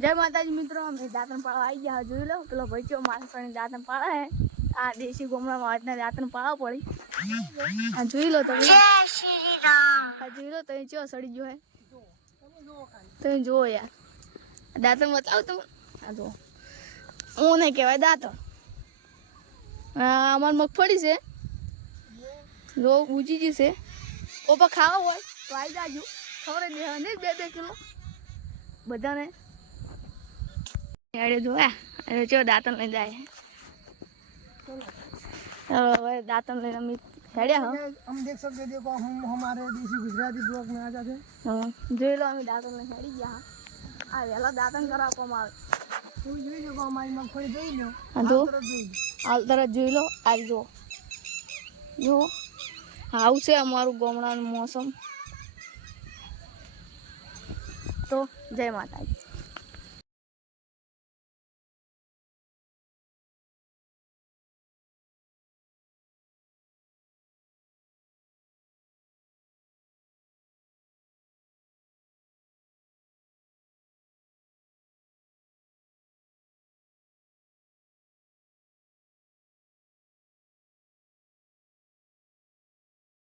જય માતાજી મિત્રો, અમે દાંતણ પાળવા આવી ગયા. જોઈ લો પેલો ભાઈ ચો માણસોની દાંતણ પાળે હે. આ દેશી ગોમડામાં આજના દાંતણ પાળવા પડી. આ જોઈ લો તમે, આ જોઈ લો તમે ચો સડી ગયો હે. તમે જુઓ યાર, દાંતણ બતાવો તમે. આ જુઓ, હું નહીં કહેવાય દાંતણ. અમારી મગફળી છે, જો ઊંચી જ છે. ઓપા ખાવા હોય તો આવી જાજો, ખબર દેવાની 2-2 કિલો બધાને. હેડે જોયા અરે ચો દાંતણ લઈને જાય. હવે दांतन लेना मी हेड़िया हम देख सकते हैं। देखो हम हमारे देसी गुजराती ब्लॉग में आ जाते हैं। જોઈ લો અમે दांतन લઈને હેડી ગયા. આ વેલા દાંતન કરાવવામાં આવે. તું જોઈ લો અમારી મગફળી જોઈ લો. હા તો હાલ તરત જોઈ લો. આ જો આવું છે અમારું ગામડાનું મોસમ. તો જય માતાજી.